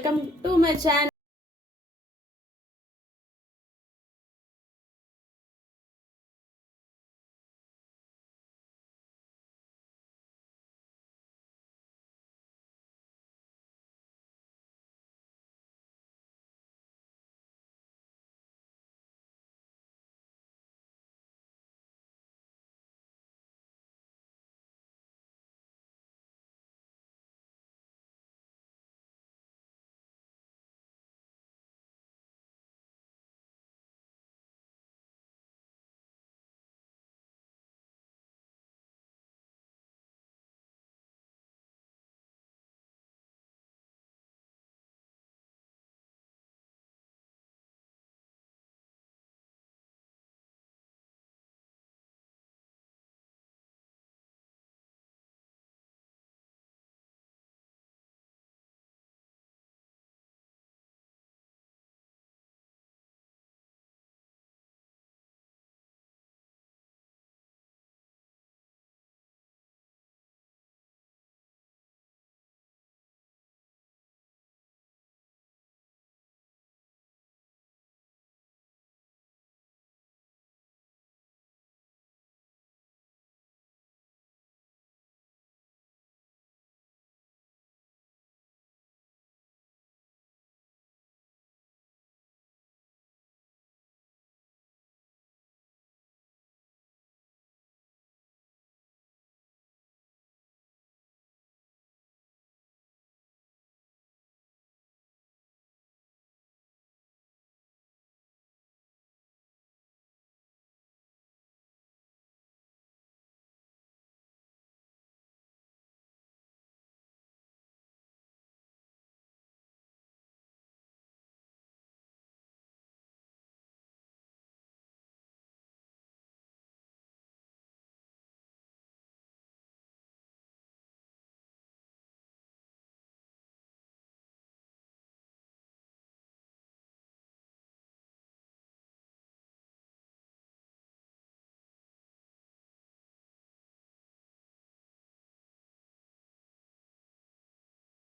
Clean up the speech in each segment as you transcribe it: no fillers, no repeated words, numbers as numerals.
Welcome to my channel.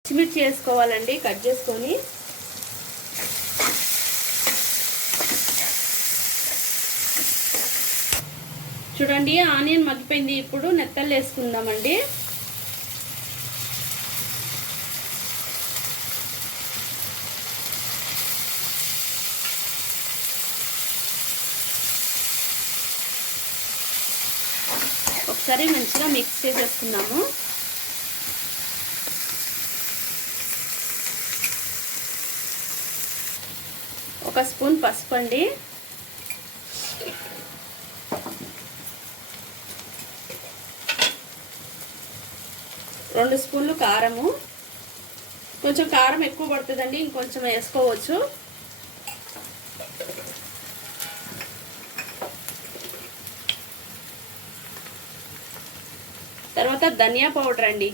పచ్చిమిర్చి వేసుకోవాలండి, cut చేసుకొని. చూడండి, ఆనియన్ మగ్గిపోయింది. ఇప్పుడు నెత్తళ్ళు వేసుకుందామండి. ఒకసారి మంచిగా మిక్స్ చేసేసుకుందాము. ఒక స్పూన్ పసుపు అండి, రెండు స్పూన్లు కారము. కొంచెం కారం ఎక్కువ పడుతుందండి, ఇంకొంచెం వేసుకోవచ్చు. తర్వాత ధనియా పౌడర్ అండి.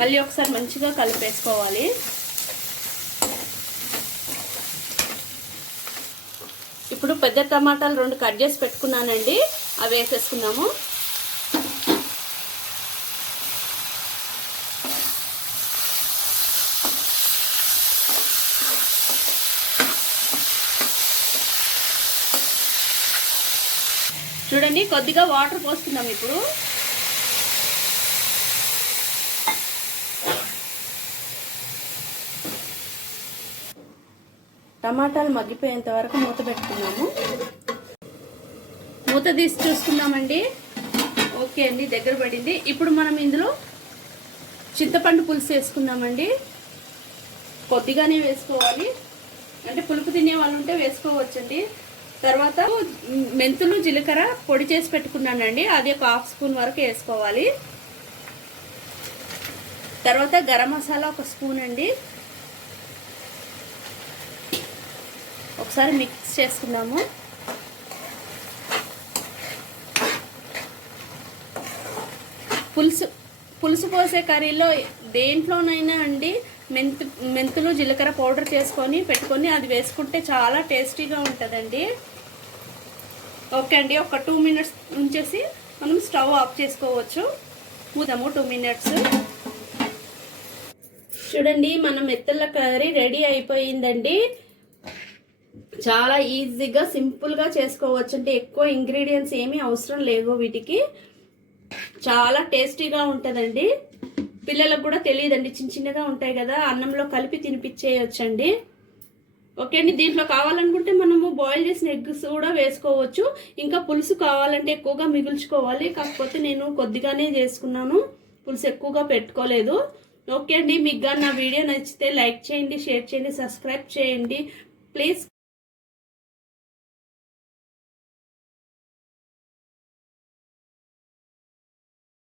మళ్ళీ ఒకసారి మంచిగా కలిపేసుకోవాలి. ఇప్పుడు పెద్ద టమాటాలు 2 కట్ చేసి పెట్టుకున్నానండి, అవి వేసేసుకున్నాము. చూడండి, కొద్దిగా వాటర్ పోసుకుందాం ఇప్పుడు. టమాటాలు మగ్గిపోయేంత వరకు మూత పెట్టుకున్నాము. మూత తీసి చూసుకుందామండి. ఓకే అండి, దగ్గర పడింది. ఇప్పుడు మనం ఇందులో చింతపండు పులుసు వేసుకుందామండి. కొద్దిగానే వేసుకోవాలి, అంటే పులుపు తినే వాళ్ళు ఉంటే వేసుకోవచ్చండి. తర్వాత మెంతులు జీలకర్ర పొడి చేసి పెట్టుకున్నానండి, అది ఒక 1/2 స్పూన్ వరకు వేసుకోవాలి. తర్వాత గరం మసాలా 1 స్పూన్ అండి. ఒకసారి మిక్స్ చేసుకున్నాము. పులుసు పోసే కర్రీలో దేంట్లోనైనా అండి మెంతులు జీలకర్ర పౌడర్ చేసుకొని పెట్టుకొని అది వేసుకుంటే చాలా టేస్టీగా ఉంటుందండి. ఓకే అండి, ఒక 2 మినిట్స్ ఉంచేసి మనం స్టవ్ ఆఫ్ చేసుకోవచ్చు. మూతాము 2 మినిట్స్. చూడండి మన మెత్తల కర్రీ రెడీ అయిపోయిందండి. చాలా ఈజీగా సింపుల్గా చేసుకోవచ్చు. అంటే ఎక్కువ ఇంగ్రీడియంట్స్ ఏమీ అవసరం లేవు వీటికి. చాలా టేస్టీగా ఉంటుందండి. పిల్లలకు కూడా తెలియదండి, చిన్న చిన్నగా ఉంటాయి కదా, అన్నంలో కలిపి తినిపించేయచ్చండి. ఓకే అండి. దీంట్లో కావాలనుకుంటే మనము బాయిల్ చేసిన ఎగ్స్ కూడా వేసుకోవచ్చు. ఇంకా పులుసు కావాలంటే ఎక్కువగా మిగుల్చుకోవాలి. కాకపోతే నేను కొద్దిగానే చేసుకున్నాను, పులుసు ఎక్కువగా పెట్టుకోలేదు. ఓకే అండి. మీకు నా వీడియో నచ్చితే లైక్ చేయండి, షేర్ చేయండి, సబ్స్క్రైబ్ చేయండి ప్లీజ్.